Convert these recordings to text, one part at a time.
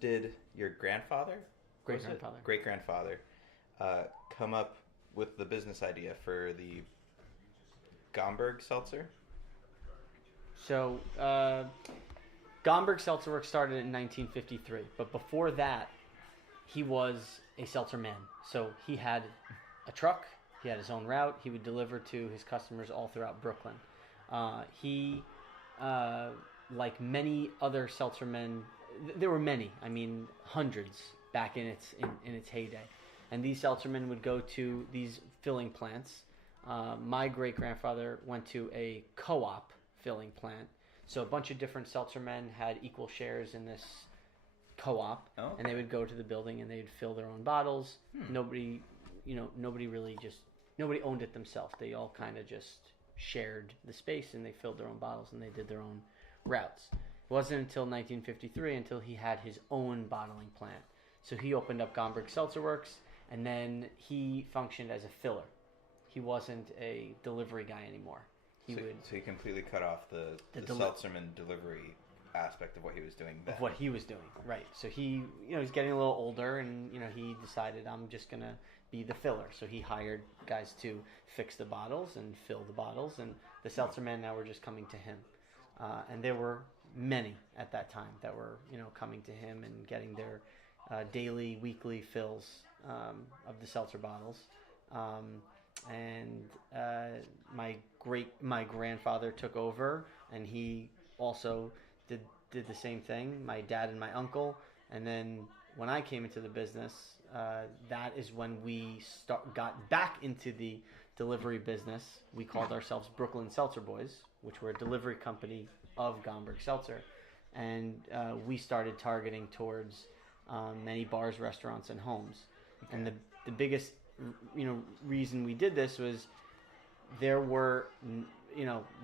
did your grandfather, Great grandfather. great grandfather, come up with the business idea for the Gomberg Seltzer? So, Gomberg Seltzer Works started in 1953, but before that, he was a seltzer man. So he had a truck, he had his own route, he would deliver to his customers all throughout Brooklyn. He, like many other seltzer men, there were many, I mean hundreds back in its heyday. And these seltzermen would go to these filling plants. My great grandfather went to a co-op filling plant. So a bunch of different seltzer men had equal shares in this co-op, Oh, okay. and they would go to the building and they'd fill their own bottles. Nobody really just nobody owned it themselves. They all kind of just shared the space and they filled their own bottles and they did their own routes. It wasn't until 1953 until he had his own bottling plant. So he opened up Gomberg Seltzer Works, and then he functioned as a filler. He wasn't a delivery guy anymore. So he completely cut off the Seltzerman delivery aspect of what he was doing then. Of what he was doing, right. So he's getting a little older, and, he decided, I'm just going to be the filler. So he hired guys to fix the bottles and fill the bottles, and the seltzer men now were just coming to him. And there were many at that time that were, coming to him and getting their daily, weekly fills of the seltzer bottles. And my grandfather took over, and he also did the same thing. My dad and my uncle, and then when I came into the business, that is when we got back into the delivery business. We called ourselves Brooklyn Seltzer Boys, which were a delivery company of Gomberg Seltzer, and we started targeting towards many bars, restaurants, and homes. Okay. And the biggest reason we did this was there were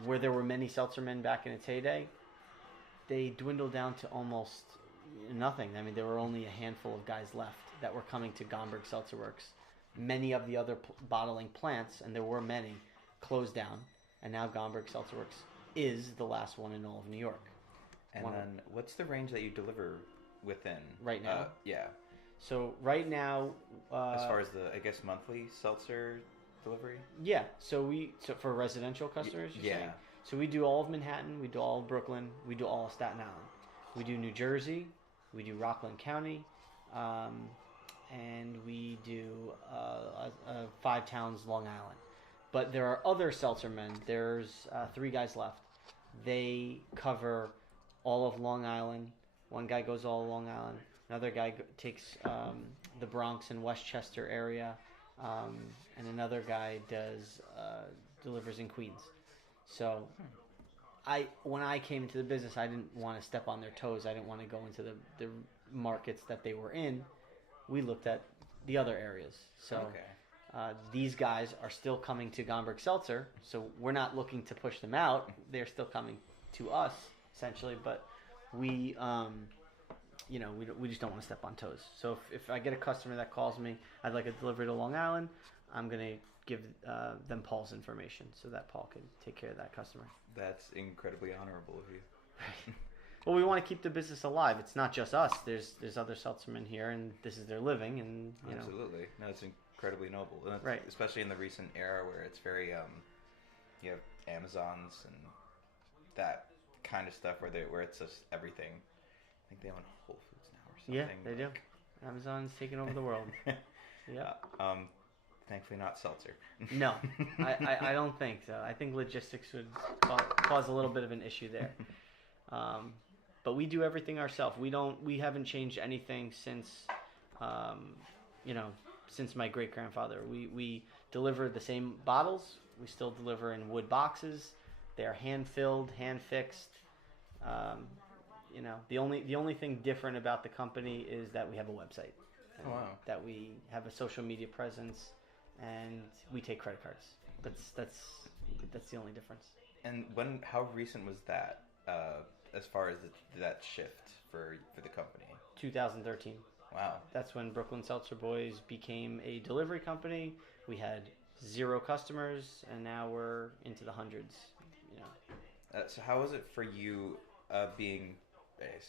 where there were many seltzer men back in its heyday, they dwindled down to almost nothing. I mean, there were only a handful of guys left that were coming to Gomberg Seltzer Works. Many of the other bottling plants, and there were many, closed down, and now Gomberg Seltzer Works is the last one in all of New York. And then what's the range that you deliver within right now? Yeah. So right now, as far as the, I guess, monthly seltzer delivery. Yeah. So for residential customers. Yeah. Saying? So we do all of Manhattan, we do all of Brooklyn, we do all of Staten Island, we do New Jersey, we do Rockland County, and we do 5 towns, Long Island. But there are other seltzer men. There's 3 guys left. They cover all of Long Island. One guy goes all of Long Island. Another guy takes the Bronx and Westchester area, and another guy delivers in Queens. So, when I came into the business, I didn't want to step on their toes. I didn't want to go into the markets that they were in. We looked at the other areas. So, okay. These guys are still coming to Gomberg Seltzer. So we're not looking to push them out. They're still coming to us essentially, but we. We just don't want to step on toes. So if I get a customer that calls me, I'd like a delivery to Long Island, I'm going to give them Paul's information so that Paul can take care of that customer. That's incredibly honorable of you. Well, we want to keep the business alive. It's not just us. There's other seltzermen here, and this is their living. And Absolutely. No, it's incredibly noble. Right. Especially in the recent era where it's very, you have Amazons and that kind of stuff where it's just everything. I think they own Whole Foods now or something. Yeah, they do. Amazon's taking over the world. Yeah. Thankfully not seltzer. No, I don't think so. I think logistics would cause a little bit of an issue there. But we do everything ourselves. We haven't changed anything since, since my great grandfather. We deliver the same bottles. We still deliver in wood boxes. They are hand filled, hand fixed. The only thing different about the company is that we have a website. Oh, wow. That we have a social media presence, and we take credit cards. That's the only difference. And how recent was that? As far as that shift for the company? 2013. Wow. That's when Brooklyn Seltzer Boys became a delivery company. We had 0 customers, and now we're into the hundreds. So how was it for you being,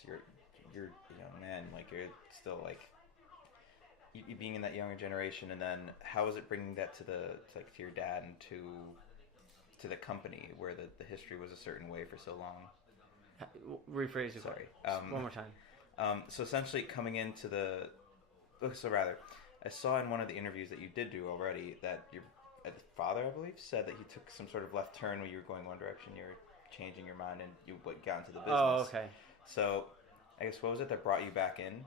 you're you're a young man, like you're still like you being in that younger generation, and then how is it bringing that to your dad and to the company where the history was a certain way for so long? Rephrase your Sorry. one more time. So essentially coming into I saw in one of the interviews that you did do already that your father, I believe, said that he took some sort of left turn when you were going one direction, you were changing your mind, and you got into the business. Oh, okay. So I guess what was it that brought you back in?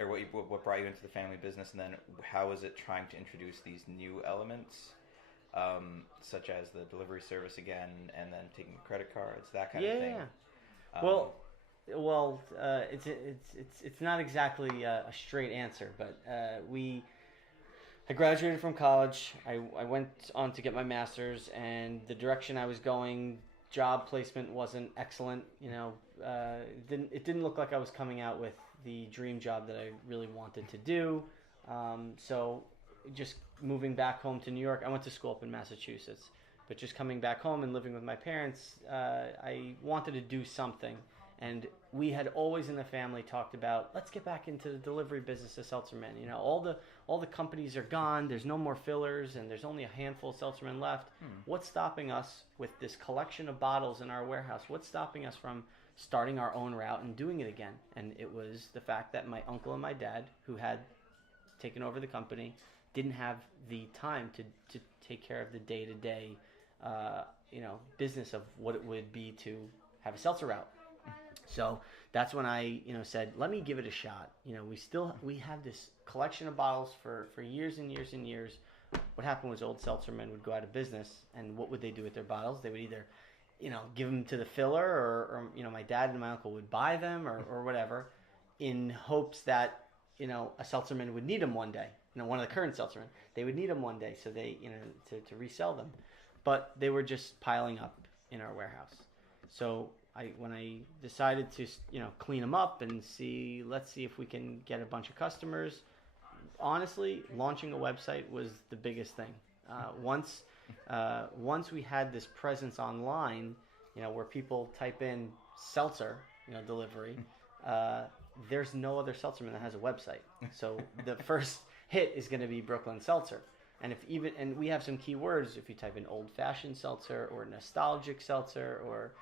Or what brought you into the family business, and then how is it trying to introduce these new elements, such as the delivery service again, and then taking credit cards, that kind of thing? Yeah. It's not exactly a straight answer, but I graduated from college. I went on to get my master's, and the direction I was going, job placement wasn't excellent. It didn't look like I was coming out with the dream job that I really wanted to do. So just moving back home to New York, I went to school up in Massachusetts, but just coming back home and living with my parents, I wanted to do something. And we had always in the family talked about, let's get back into the delivery business of Seltzermen. All the companies are gone. There's no more fillers, and there's only a handful of Seltzermen left. What's stopping us with this collection of bottles in our warehouse? What's stopping us from starting our own route and doing it again? And it was the fact that my uncle and my dad, who had taken over the company, didn't have the time to take care of the day-to-day business of what it would be to have a seltzer route. So that's when I said, let me give it a shot. We have this collection of bottles for years and years and years. What happened was old Seltzermen would go out of business, and what would they do with their bottles? They would either give them to the filler, or my dad and my uncle would buy them or whatever, in hopes that a Seltzerman would need them one day. One of the current Seltzermen, they would need them one day, so they to resell them, but they were just piling up in our warehouse. So when I decided to clean them up and let's see if we can get a bunch of customers. Honestly, launching a website was the biggest thing. Once we had this presence online, where people type in seltzer, delivery, there's no other Seltzerman that has a website. So the first hit is going to be Brooklyn Seltzer. And and we have some keywords. If you type in old-fashioned seltzer or nostalgic seltzer or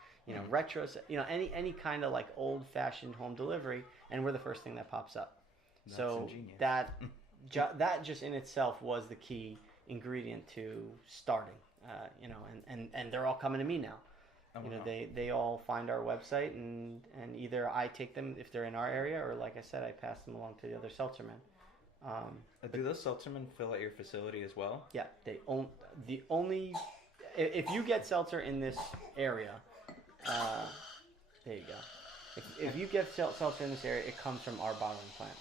retro, any kind of like old-fashioned home delivery, and we're the first thing that pops up. That's so ingenious. that just in itself was the key ingredient to starting. And they're all coming to me now. Oh, wow. They all find our website, and either I take them if they're in our area, or like I said, I pass them along to the other Seltzermen. Do those Seltzermen fill at your facility as well? Yeah, if you get seltzer in this area, there you go. If you get seltzer in this area, it comes from our bottling plant.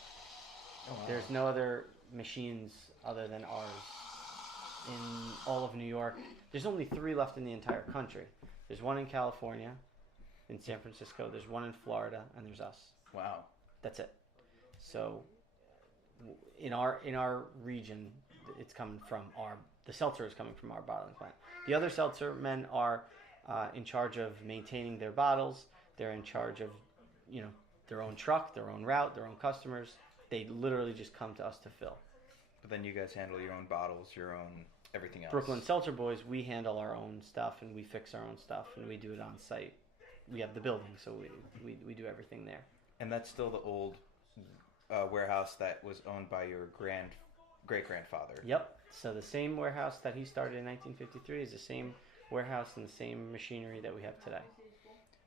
Oh, wow. There's no other machines other than ours in all of New York. There's only 3 left in the entire country. There's one in California, in San Francisco. There's one in Florida, and there's us. Wow. That's it. So in our region, it's coming from the seltzer is coming from our bottling plant. The other seltzer men are in charge of maintaining their bottles. They're in charge of their own truck, their own route, their own customers. They literally just come to us to fill. But then you guys handle your own bottles, your own everything else. Brooklyn Seltzer Boys, we handle our own stuff, and we fix our own stuff, and we do it on site. We have the building, so we do everything there. And that's still the old warehouse that was owned by your great-grandfather. Yep. So the same warehouse that he started in 1953 is the same warehouse and the same machinery that we have today.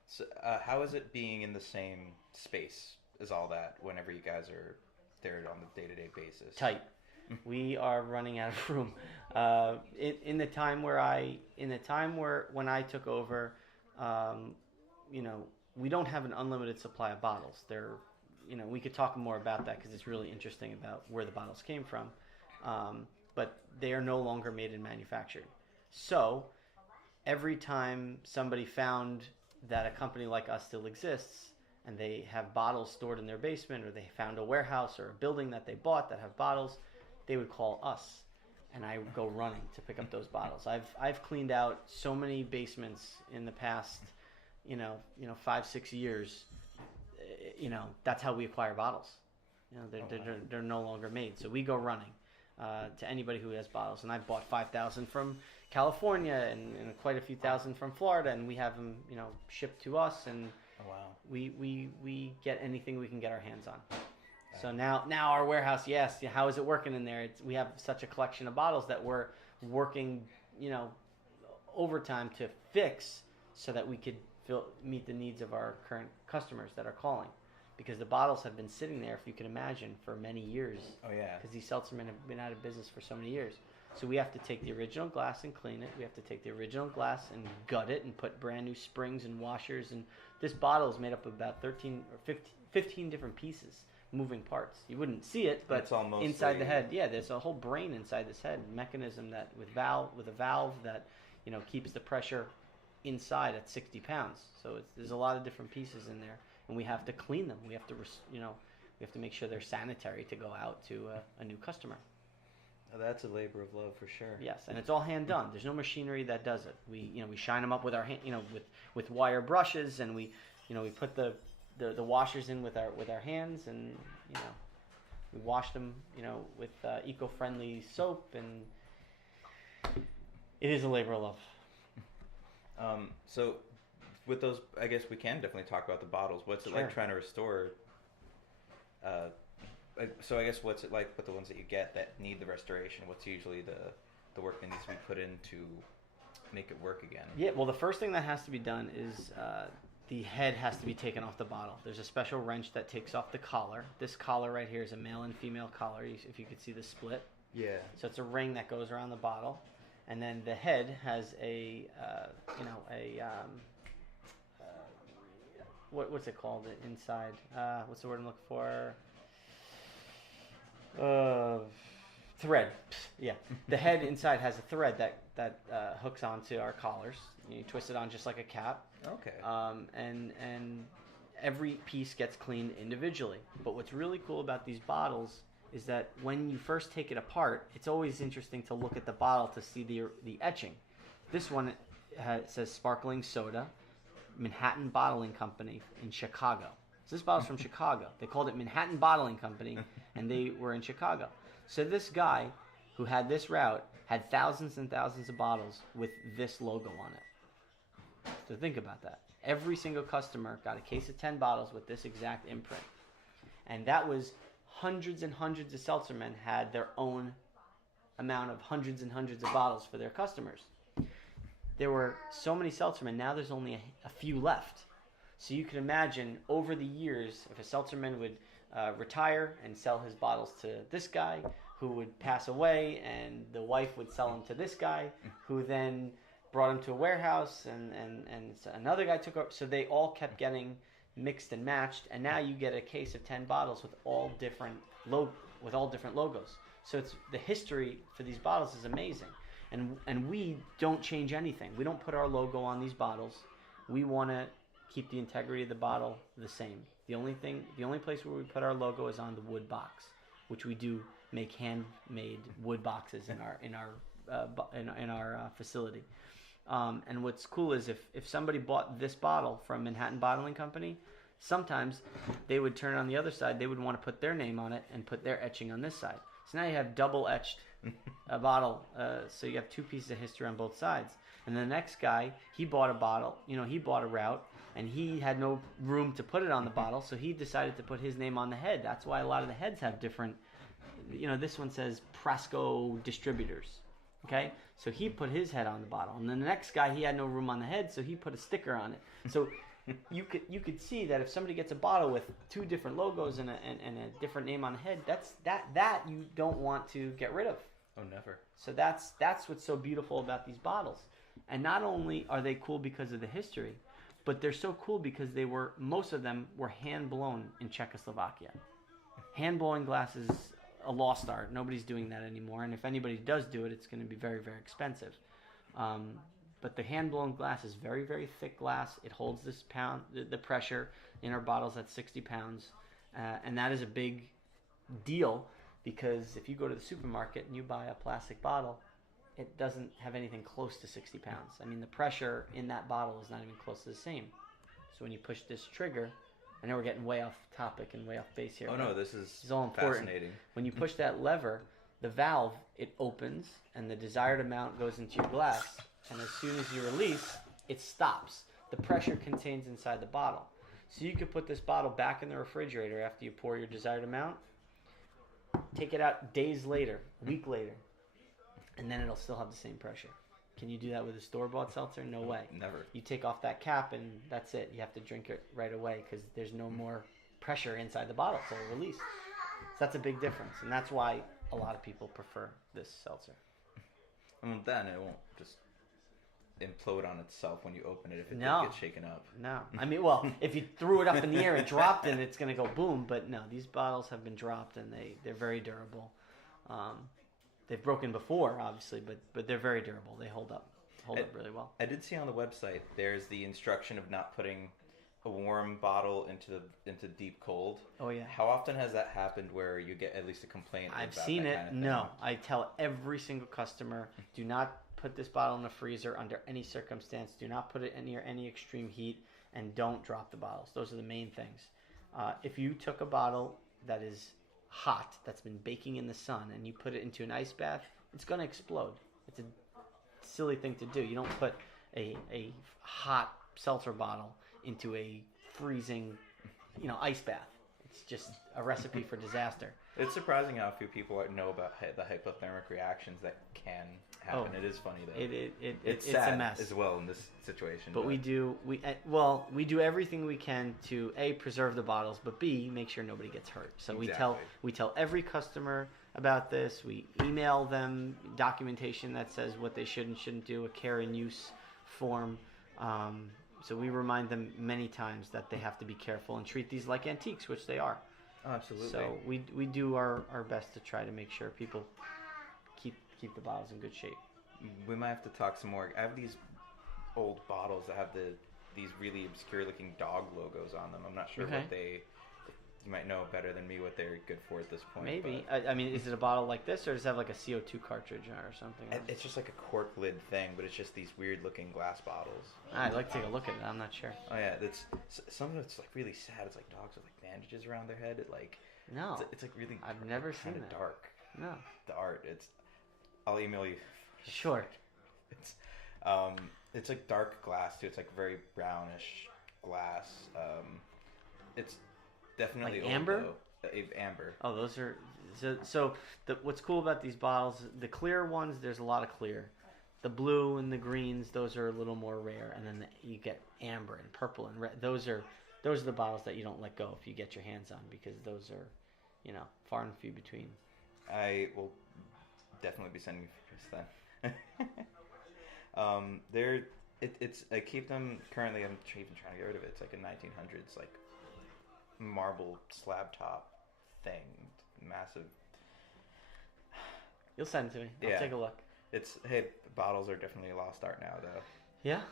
So how is it being in the same space as all that whenever you guys are there on the day-to-day basis? Tight. We are running out of room. In the time when I took over, we don't have an unlimited supply of bottles. We could talk more about that because it's really interesting about where the bottles came from. But they are no longer made and manufactured. So every time somebody found that a company like us still exists and they have bottles stored in their basement, or they found a warehouse or a building that they bought that have bottles, they would call us, and I would go running to pick up those bottles. I've cleaned out so many basements in the past 5-6 years. that's how we acquire bottles. They're no longer made. So we go running to anybody who has bottles. And I bought 5,000 from California and quite a few thousand from Florida, and we have them, shipped to us, and we get anything we can get our hands on. So now our warehouse, yes, how is it working in there? We have such a collection of bottles that we're working, overtime to fix so that we could meet the needs of our current customers that are calling. Because the bottles have been sitting there, if you can imagine, for many years. Oh, yeah. Because these seltzermen have been out of business for so many years. So we have to take the original glass and clean it. We have to take the original glass and gut it and put brand new springs and washers. And this bottle is made up of about 13 or 15 different pieces, moving parts. You wouldn't see it, but it's almost inside the head, there's a whole brain inside this head mechanism that with a valve that keeps the pressure inside at 60 pounds. So there's a lot of different pieces in there. And we have to clean them. We have to, we have to make sure they're sanitary to go out to a new customer. That's a labor of love for sure. Yes, and it's all hand done. There's no machinery that does it. We shine them up with our hand, with wire brushes, and we put the washers in with our hands, and we wash them, with eco-friendly soap, and it is a labor of love. So. With those, I guess we can definitely talk about the bottles. What's it like trying to restore? So I guess what's it like with the ones that you get that need the restoration? What's usually the work that needs to be put in to make it work again? Yeah, well, the first thing that has to be done is the head has to be taken off the bottle. There's a special wrench that takes off the collar. This collar right here is a male and female collar, if you could see the split. Yeah. So it's a ring that goes around the bottle. And then the head has what's it called inside? What's the word I'm looking for? Thread. Yeah. The head inside has a thread that hooks onto our collars. You twist it on just like a cap. Okay. And every piece gets cleaned individually. But what's really cool about these bottles is that when you first take it apart, it's always interesting to look at the bottle to see the etching. This one says sparkling soda, Manhattan Bottling Company in Chicago. So this bottle's from Chicago. They called it Manhattan Bottling Company, and they were in Chicago. So this guy who had this route had thousands and thousands of bottles with this logo on it. So think about that. Every single customer got a case of 10 bottles with this exact imprint. And that was hundreds and hundreds of seltzermen had their own amount of hundreds and hundreds of bottles for their customers. There were so many seltzermen, now there's only a few left. So you can imagine over the years, if a seltzerman would retire and sell his bottles to this guy, who would pass away, and the wife would sell them to this guy, who then brought him to a warehouse, and another guy took over. So they all kept getting mixed and matched, and now you get a case of 10 bottles with all different logos. So it's the history for these bottles is amazing. And we don't change anything. We don't put our logo on these bottles. We want to keep the integrity of the bottle the same. The only place where we put our logo is on the wood box, which we do make handmade wood boxes in our facility. And what's cool is if somebody bought this bottle from Manhattan Bottling Company, sometimes they would turn it on the other side. They would want to put their name on it and put their etching on this side. So now you have double etched a bottle. So you have two pieces of history on both sides. And the next guy, he bought a bottle. He bought a route, and he had no room to put it on the bottle, so he decided to put his name on the head. That's why a lot of the heads have different. This one says Prasco Distributors. Okay, so he put his head on the bottle, and then the next guy, he had no room on the head, so he put a sticker on it. So you could see that if somebody gets a bottle with two different logos and a different name on the head, that you don't want to get rid of. Oh, never. So that's what's so beautiful about these bottles. And not only are they cool because of the history, but they're so cool because most of them were hand blown in Czechoslovakia. Hand blowing glass is a lost art. Nobody's doing that anymore. And if anybody does do it, it's going to be very, very expensive. But the hand blown glass is very, very thick glass. It holds the pressure in our bottles at 60 pounds. And that is a big deal because if you go to the supermarket and you buy a plastic bottle, it doesn't have anything close to 60 pounds. I mean, the pressure in that bottle is not even close to the same. So when you push this trigger, I know we're getting way off topic and way off base here. Oh no, this is all important. fascinating. When you push that lever, the valve, it opens and the desired amount goes into your glass. And as soon as you release, it stops. The pressure contains inside the bottle. So you could put this bottle back in the refrigerator after you pour your desired amount, take it out days later, a week later, and then it'll still have the same pressure. Can you do that with a store-bought seltzer? No way. Never. You take off that cap and that's it. You have to drink it right away because there's no more pressure inside the bottle to release. So that's a big difference, and that's why a lot of people prefer this seltzer. And then it won't just implode on itself when you open it if it gets shaken up. No. I mean, well, if you threw it up in the air and dropped it, it's going to go boom. But no, these bottles have been dropped, and they're very durable. They've broken before, obviously, but they're very durable. They hold up really well. I did see on the website there's the instruction of not putting a warm bottle into deep cold. Oh yeah. How often has that happened where you get at least a complaint? I've about seen that it. kind of thing? No, I tell every single customer, do not put this bottle in the freezer under any circumstance. Do not put it near any extreme heat, and don't drop the bottles. Those are the main things. If you took a bottle that is hot, that's been baking in the sun, and you put it into an ice bath, it's going to explode. It's a silly thing to do. You don't put a hot seltzer bottle into a freezing, ice bath. It's just a recipe for disaster. It's surprising how few people know about the hypothermic reactions that can happen. It is funny though. It's sad a mess as well in this situation. But we do everything we can to A, preserve the bottles, but B, make sure nobody gets hurt. So Exactly. we tell every customer about this. We email them documentation that says what they should and shouldn't do, a care and use form. So we remind them many times that they have to be careful and treat these like antiques, which they are. Oh, absolutely. So we do our best to try to make sure people keep the bottles in good shape. We might have to talk some more. I have these old bottles that have these really obscure looking dog logos on them. I'm not sure what you might know better than me what they're good for at this point. Maybe. I mean, is it a bottle like this, or does it have like a CO2 cartridge or something? It's just like a cork lid thing, but it's just these weird looking glass bottles. I'd like to take a look at it. I'm not sure. Oh yeah, some of it's like really sad. It's like dogs with like bandages around their head. No. It's like really. I've never seen kind of that. dark. No. The art. I'll email you. Sure. It's like dark glass too. It's like very brownish glass. It's definitely like old, amber. Though. Amber. Oh, those are so. What's cool about these bottles? The clear ones, there's a lot of clear. The blue and the greens, those are a little more rare, and then you get amber and purple and red. Those are the bottles that you don't let go if you get your hands on, because those are, far and few between. I will definitely be sending you pictures then. I keep them currently. I'm even trying to get rid of it. It's like a 1900s like marble slab top thing, massive. You'll send it to me. I'll take a look. Bottles are definitely a lost art now, though. Yeah.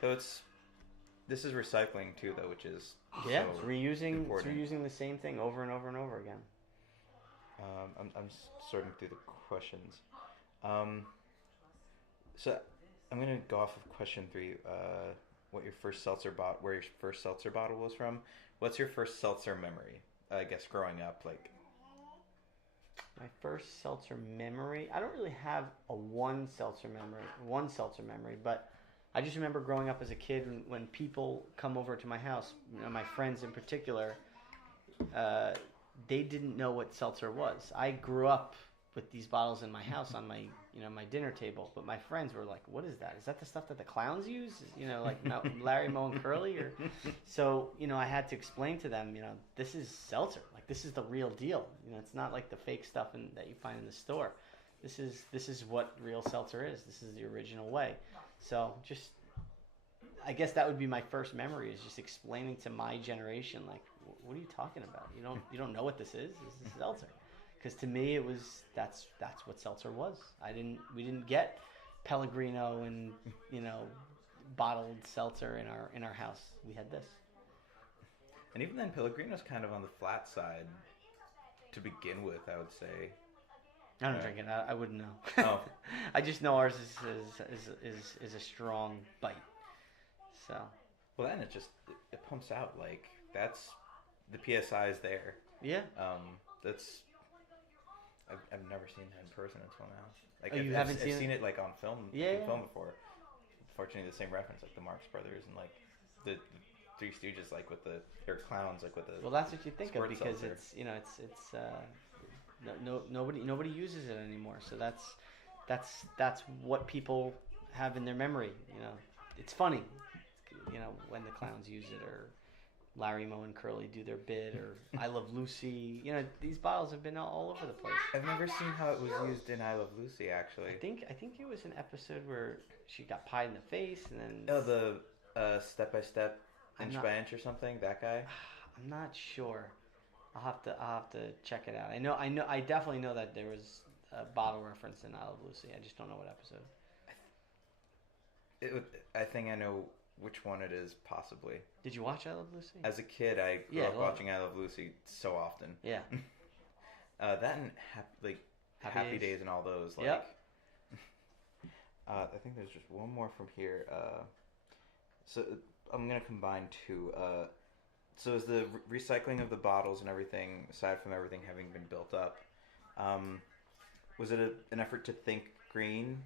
Though this is recycling too, though, which is it's so reusing. important. It's reusing the same thing over and over and over again. I'm sorting through the questions. So I'm gonna go off of question 3. Where your first seltzer bottle was from? What's your first seltzer memory? I guess growing up, like. My first seltzer memory. I don't really have one seltzer memory, but I just remember growing up as a kid when people come over to my house, my friends in particular, they didn't know what seltzer was. I grew up with these bottles in my house on my my dinner table, but my friends were like, "What is that? Is that the stuff that the clowns use? Like Larry, Moe, and Curly?" Or so I had to explain to them, this is seltzer. Like, this is the real deal. It's not like the fake stuff that you find in the store. This is what real seltzer is. This is the original way. So I guess that would be my first memory, is just explaining to my generation, like, what are you talking about? You don't know what this is? This is seltzer. Because to me, it was that's what seltzer was. We didn't get Pellegrino and bottled seltzer in our house. We had this. And even then, Pellegrino's kind of on the flat side to begin with, I would say. I don't drink it. I wouldn't know. Oh. I just know ours is a strong bite. So. Well, then it pumps out like that's the PSI is there. Yeah. That's I've never seen that in person until now. Like Oh, you haven't I've seen seen it? it like on film, Yeah, like in yeah. film before. Fortunately, the same reference like the Marx Brothers and like the Three Stooges, like with the or clowns, like with the Well, that's what you think of squirt because seltzer. it's it's nobody uses it anymore. So that's what people have in their memory. It's funny. When the clowns use it, or Larry, Moe, and Curly do their bit, or I Love Lucy. These bottles have been all over the place. I've never seen how it was used in I Love Lucy actually. I think it was an episode where she got pied in the face, and then Oh, the step by step, I'm inch not- by inch or something. That guy. I'm not sure. I'll have to check it out. I definitely know that there was a bottle reference in I Love Lucy. I just don't know what episode. I think I know which one it is, possibly. Did you watch I Love Lucy? As a kid, I grew Yeah, up well- watching I Love Lucy so often. Yeah. That and Happy Days. Days and all those. Like, Yep. I think there's just one more from here. So I'm gonna combine two. So is the recycling of the bottles and everything, aside from everything having been built up, was it an effort to think green?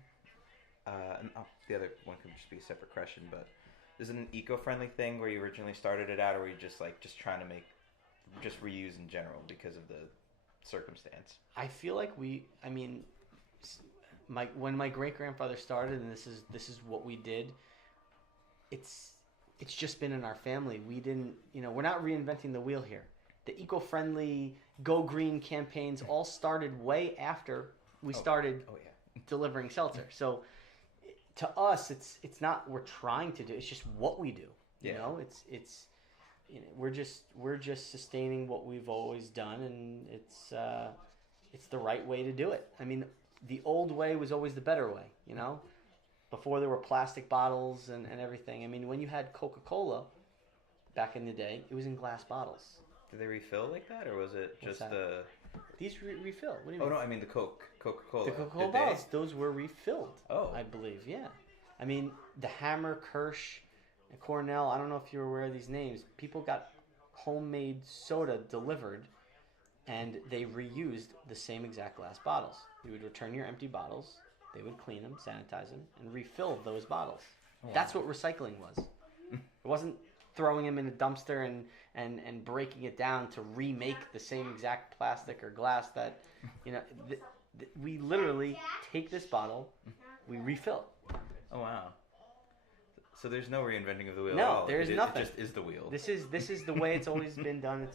And the other one could just be a separate question, but is it an eco-friendly thing where you originally started it out, or were you just trying to just reuse in general because of the circumstance? I feel like when my great grandfather started, and this is what we did. It's just been in our family. We didn't, we're not reinventing the wheel here. The eco-friendly Go Green campaigns all started way after we started delivering seltzer. So to us, it's not we're trying to do. It's just what we do. It's we're just sustaining what we've always done, and it's the right way to do it. I mean, the old way was always the better way. Before there were plastic bottles and everything. I mean, when you had Coca-Cola back in the day, it was in glass bottles. Did they refill like that, or was it What's just that? These refill. What do you mean? Oh no, I mean the Coca-Cola. The Coca-Cola Did they? bottles, those were refilled. Oh. I believe, yeah. I mean, the Hammer, Kirsch, and Cornell, I don't know if you're aware of these names. People got homemade soda delivered, and they reused the same exact glass bottles. You would return your empty bottles, they would clean them, sanitize them, and refill those bottles. Oh, wow. That's what recycling was. It wasn't throwing them in a dumpster and breaking it down to remake the same exact plastic or glass that, we literally take this bottle, we refill it. Oh wow. So there's no reinventing of the wheel. No, at all. there's It nothing. just is the wheel. This is the way it's always been done.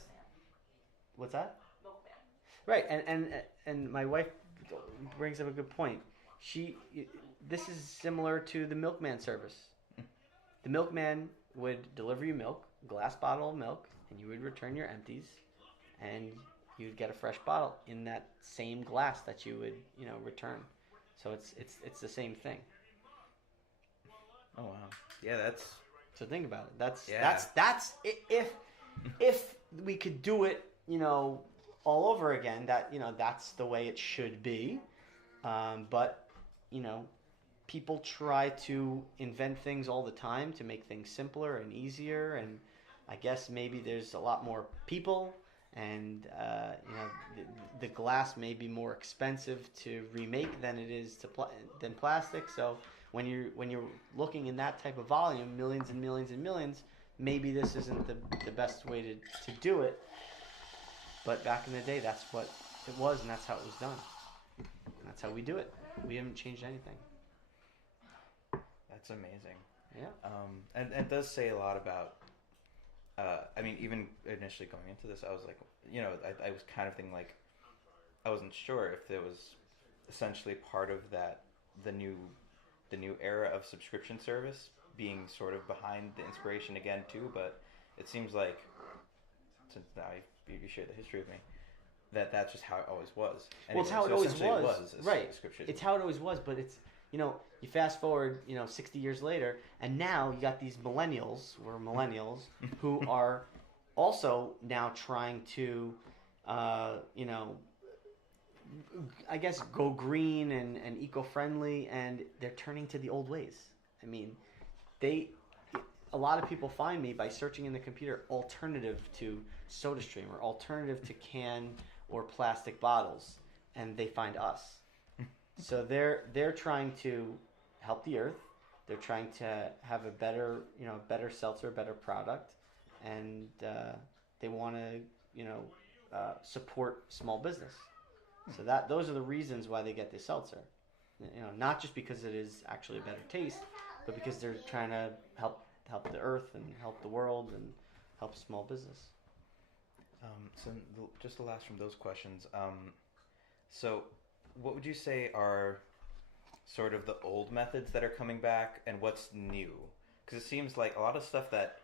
What's that? Right, and my wife brings up a good point. This is similar to the milkman service. The milkman would deliver you milk, glass bottle of milk, and you would return your empties, and you'd get a fresh bottle in that same glass that you would return. So it's the same thing. Oh wow. Yeah, that's. So think about it. That's if we could do it, all over again. That's the way it should be. But people try to invent things all the time to make things simpler and easier. And I guess maybe there's a lot more people, and the glass may be more expensive to remake than it is than plastic. So when you're looking in that type of volume, millions and millions and millions, maybe this isn't the best way to do it. But back in the day, that's what it was, and that's how it was done. And that's how we do it. We haven't changed anything. That's amazing. Yeah. And it does say a lot about. I mean, even initially going into this, I was like, I was kind of thinking like, I wasn't sure if it was essentially part of that the new era of subscription service being sort of behind the inspiration again too. But it seems like, since now you share the history with me, that's just how it always was. Well, it's Anyway, how it so always essentially was. It was a Right. subscription. It's how it always was, but it's, you fast forward, 60 years later, and now you got these millennials, who are also now trying to, I guess, go green and eco-friendly, and they're turning to the old ways. I mean, a lot of people find me by searching in the computer alternative to SodaStream or alternative to can or plastic bottles, and they find us. So they're trying to help the earth. They're trying to have a better better seltzer, better product, and they want to support small business. So those are the reasons why they get this seltzer. Not just because it is actually a better taste, but because they're trying to help the earth and help the world and help small business. Just the last from those questions. So, what would you say are sort of the old methods that are coming back, and what's new? Because it seems like a lot of stuff that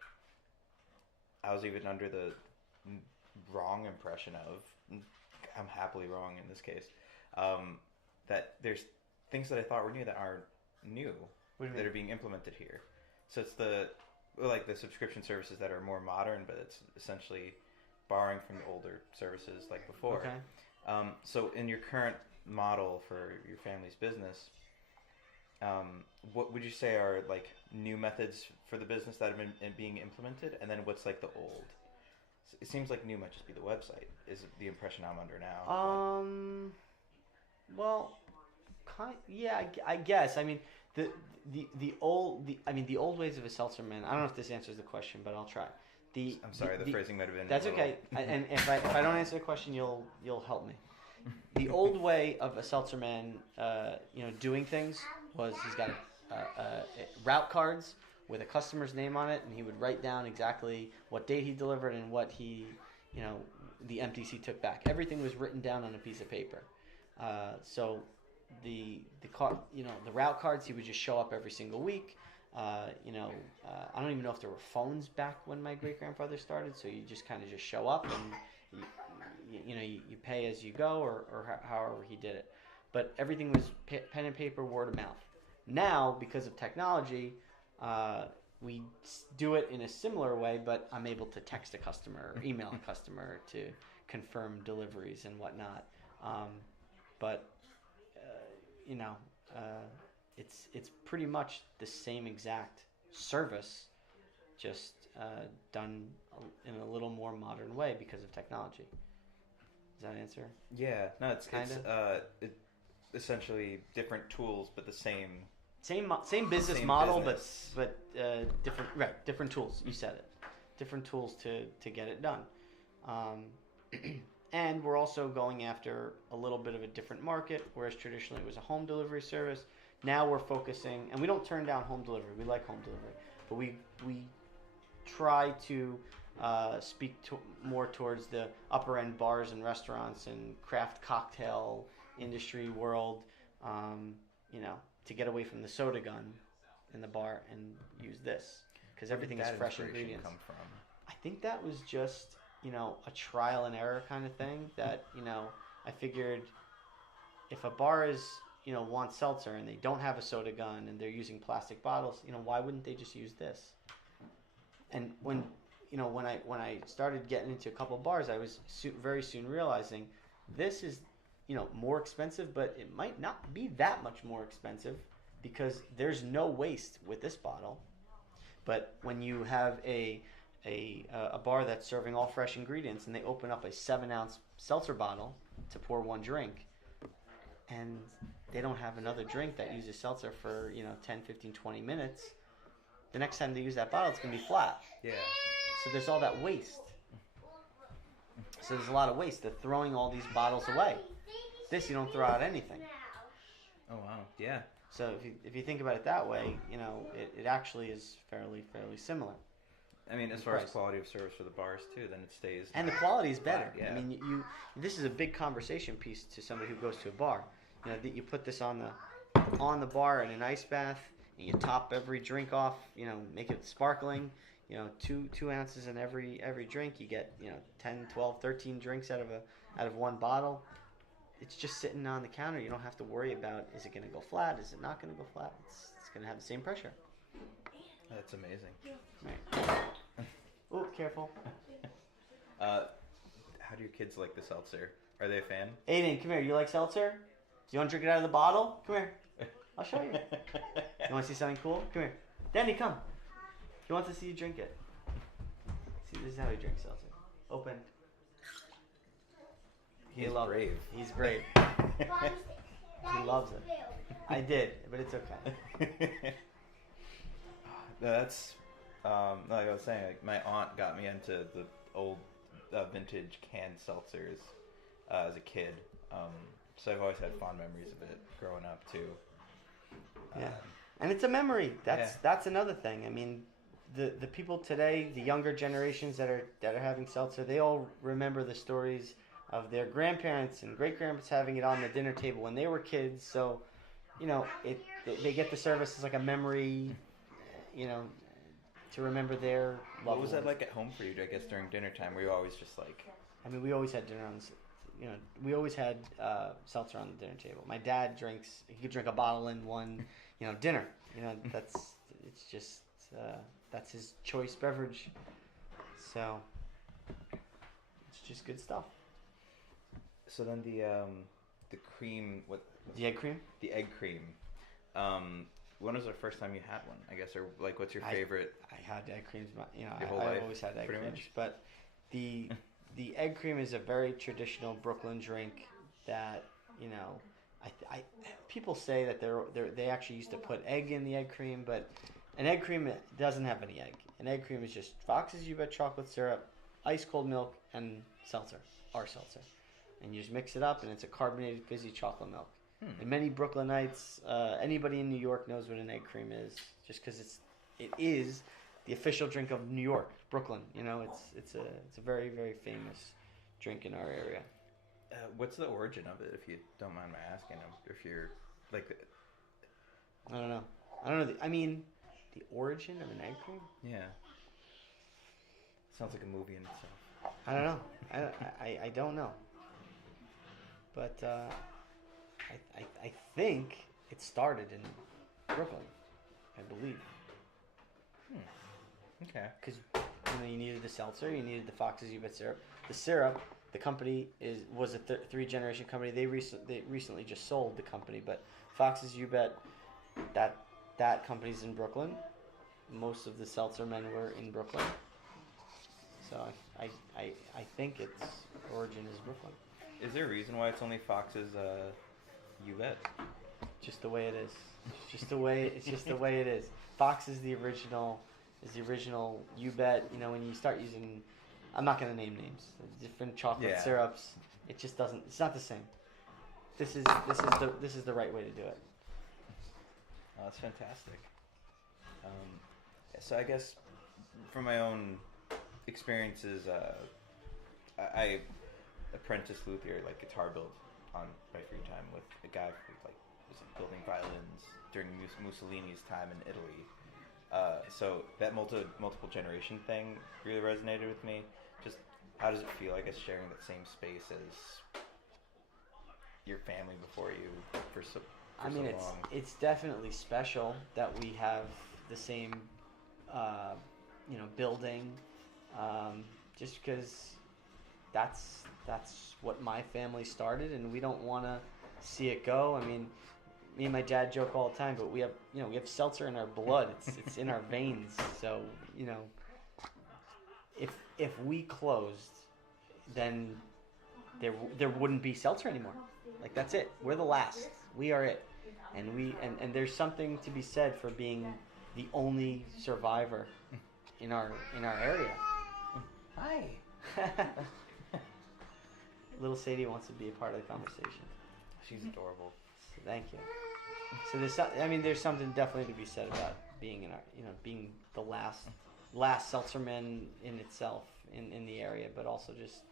I was even under the wrong impression of. I'm happily wrong in this case. That there's things that I thought were new that aren't new that are being implemented here. So it's the subscription services that are more modern, but it's essentially borrowing from the older services like before. Okay. So in your current model for your family's business, what would you say are like new methods for the business that have been being implemented, and then what's like the old? It seems like new might just be the website. Is the impression I'm under now? Well, yeah, I guess. I mean, the old ways of a seltzer man. I don't know if this answers the question, but I'll try. I'm sorry, the phrasing might have been. That's okay. And if I don't answer the question, you'll help me. The old way of a seltzer man, doing things was he's got route cards with a customer's name on it, and he would write down exactly what date he delivered and what the empties he took back. Everything was written down on a piece of paper. So the route cards, he would just show up every single week. I don't even know if there were phones back when my great grandfather started. So you just kind of just show up and you pay as you go or however he did it. But everything was pen and paper, word of mouth. Now, because of technology, we do it in a similar way, but I'm able to text a customer or email a customer to confirm deliveries and whatnot. It's pretty much the same exact service, just done in a little more modern way because of technology. Does that answer? Yeah, no, it's essentially different tools, but the same business model, business. but different tools. You said it, different tools to get it done. And we're also going after a little bit of a different market, whereas traditionally it was a home delivery service. Now we're focusing, and we don't turn down home delivery. We like home delivery, but we try to speak more towards the upper end bars and restaurants and craft cocktail industry world, to get away from the soda gun in the bar and use this because everything is fresh ingredients. Come from? I think that was just a trial and error kind of thing that I figured if a bar wants seltzer and they don't have a soda gun and they're using plastic bottles, why wouldn't they just use this? And when I started getting into a couple bars, I was very soon realizing this is more expensive, but it might not be that much more expensive because there's no waste with this bottle. But when you have a bar that's serving all fresh ingredients and they open up a 7-ounce seltzer bottle to pour one drink and they don't have another drink that uses seltzer for 10, 15, 20 minutes, the next time they use that bottle it's going to be flat. Yeah. So there's all that waste. So there's a lot of waste. They're throwing all these bottles away. This, you don't throw out anything. Oh, wow. Yeah. So if you think about it that way, it actually is fairly similar. I mean, as far as quality of service for the bars, too, then it stays... And the quality is better. Yeah. I mean, this is a big conversation piece to somebody who goes to a bar. You put this on the bar in an ice bath, and you top every drink off, make it sparkling. 2 ounces in every drink. You get 10, 12, 13 drinks out of one bottle. It's just sitting on the counter. You don't have to worry about, is it going to go flat? Is it not going to go flat? It's going to have the same pressure. That's amazing. Right. Oh, careful. How do your kids like the seltzer? Are they a fan? Aiden, come here. You like seltzer? Do you want to drink it out of the bottle? Come here. I'll show you. You want to see something cool? Come here. Danny, come. He wants to see you drink it. See, this is how he drinks seltzer. Open. He's brave. He's brave. He loves it. I did, but it's okay. No, that's like I was saying. Like my aunt got me into the old vintage canned seltzers as a kid. So I've always had fond memories of it growing up too. Yeah, and it's a memory. That's another thing. I mean, the people today, the younger generations that are having seltzer, they all remember the stories of their grandparents and great grandparents having it on the dinner table when they were kids. So, you know, they get the service as like a memory, you know, to remember their loved What was that ones. like at home for you? I guess during dinner time, were you always just like? I mean, we always had dinner on. You know, we always had seltzer on the dinner table. My dad drinks. He could drink a bottle in one, you know, dinner. You know, it's just that's his choice beverage. So it's just good stuff. So then the cream, The egg cream. the egg cream. When was the first time you had one? I guess, or like, what's your favorite? I had egg creams. You know, Your whole I life, always had egg pretty creams. much? But the egg cream is a very traditional Brooklyn drink that, you know, I people say that they actually used to put egg in the egg cream, but an egg cream doesn't have any egg. An egg cream is just Fox's You Bet chocolate syrup, ice cold milk, and seltzer, our seltzer. And you just mix it up, and it's a carbonated fizzy chocolate milk. And many Brooklynites, anybody in New York knows what an egg cream is, just because it is the official drink of New York, Brooklyn. You know, it's a very, very famous drink in our area. What's the origin of it, if you don't mind my asking? If you're like, I don't know. I mean, the origin of an egg cream? yeah, sounds like a movie in itself. I don't know. I don't know. But I think it started in Brooklyn, I believe. Okay. Because you needed the seltzer, you needed the Fox's You Bet syrup. The syrup, the company was a three-generation company. They recently just sold the company, but Fox's You Bet, that company's in Brooklyn. Most of the seltzer men were in Brooklyn. So I think its origin is Brooklyn. Is there a reason why it's only Fox's You Bet? Just the way it is. It's just the way it is. Fox is the original. You Bet. You know, when you start using, I'm not going to name names. Different chocolate syrups. It just doesn't. It's not the same. This is the right way to do it. Oh, that's fantastic. So I guess from my own experiences, I apprenticed luthier, like guitar build, on my free time with a guy who was building violins during Mussolini's time in Italy. So that multiple generation thing really resonated with me. Just how does it feel, I guess, sharing that same space as your family before you for so long? It's definitely special that we have the same, building, just because that's what my family started, and we don't want to see it go. I mean, me and my dad joke all the time, but we have seltzer in our blood. It's in our veins. So, you know, if we closed, then there wouldn't be seltzer anymore. Like, that's it. We're the last. We are it. And there's something to be said for being the only survivor in our area. Hi. Little Sadie wants to be a part of the conversation. She's adorable. So thank you. So there's something definitely to be said about being being the last seltzer man in itself in the area, but also just,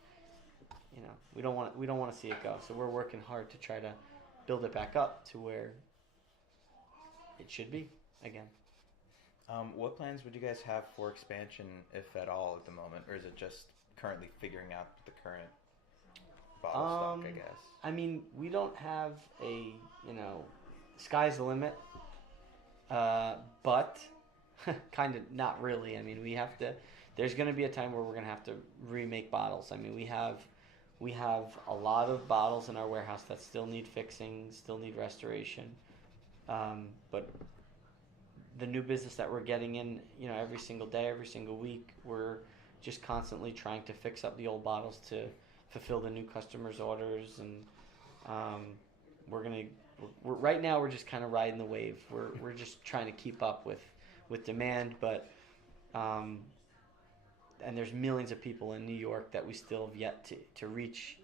we don't want to see it go. So we're working hard to try to build it back up to where it should be again. What plans would you guys have for expansion, if at all, at the moment, or is it just currently figuring out the current bottle stock, I guess? I mean, we don't have a, sky's the limit, but kind of not really. I mean, there's going to be a time where we're going to have to remake bottles. I mean, we have a lot of bottles in our warehouse that still need fixing, still need restoration, but the new business that we're getting in, every single day, every single week, we're just constantly trying to fix up the old bottles to fulfill the new customers' orders, and right now we're just kind of riding the wave. We're just trying to keep up with demand, but and there's millions of people in New York that we still have yet to reach.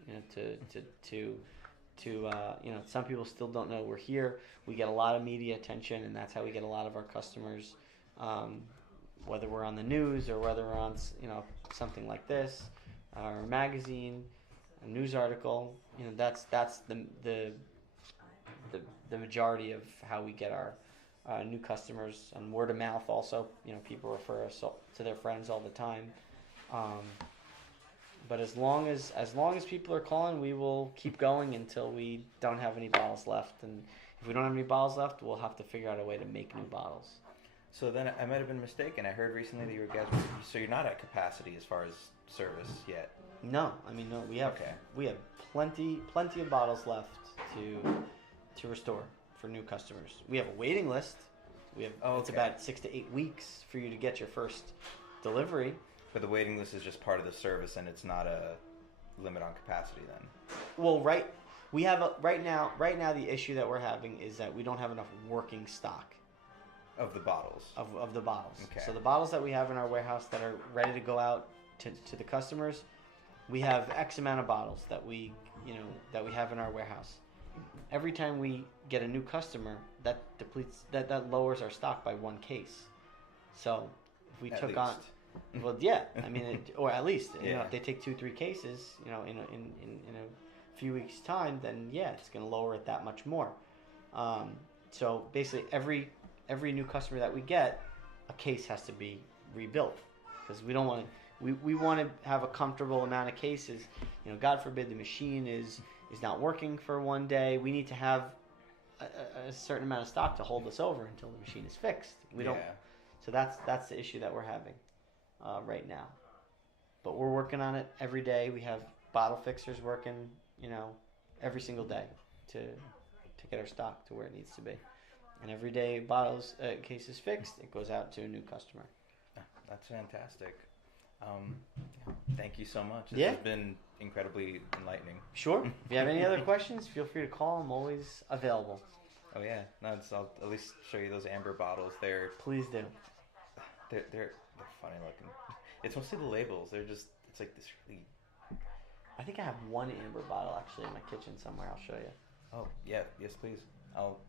Some people still don't know we're here. We get a lot of media attention, and that's how we get a lot of our customers. Whether we're on the news or whether we're on something like this, or a magazine, a news article, that's the majority of how we get our new customers, and word of mouth also. People refer us to their friends all the time. But as long as people are calling, we will keep going until we don't have any bottles left. And if we don't have any bottles left, we'll have to figure out a way to make new bottles. So then I might have been mistaken. I heard recently that you guys so you're not at capacity as far as service yet. No, no. We have plenty of bottles left to restore for new customers. We have a waiting list. It's about 6 to 8 weeks for you to get your first delivery. But the waiting list is just part of the service, and it's not a limit on capacity then. Well, right now the issue that we're having is that we don't have enough working stock of the bottles. Of the bottles. Okay. So the bottles that we have in our warehouse that are ready to go out to the customers, we have X amount of bottles that we have in our warehouse. Every time we get a new customer, that depletes that lowers our stock by one case. So if we took on, well, yeah, or at least if they take 2-3 cases, in a few weeks' time, then it's going to lower it that much more. So basically, every new customer that we get, a case has to be rebuilt, because we don't want to. We want to have a comfortable amount of cases. God forbid the machine is not working for one day. We need to have a certain amount of stock to hold us over until the machine is fixed. We don't. So that's the issue that we're having right now. But we're working on it every day. We have bottle fixers working, every single day to get our stock to where it needs to be. And every day case is fixed, it goes out to a new customer. That's fantastic. Thank you so much. This has been incredibly enlightening. Sure. If you have any other questions, feel free to call. I'm always available. Oh yeah, no, I'll at least show you those amber bottles. Please do. They're funny looking. It's mostly the labels. It's like this really. I think I have one amber bottle actually in my kitchen somewhere. I'll show you. Oh yeah, yes please. I'll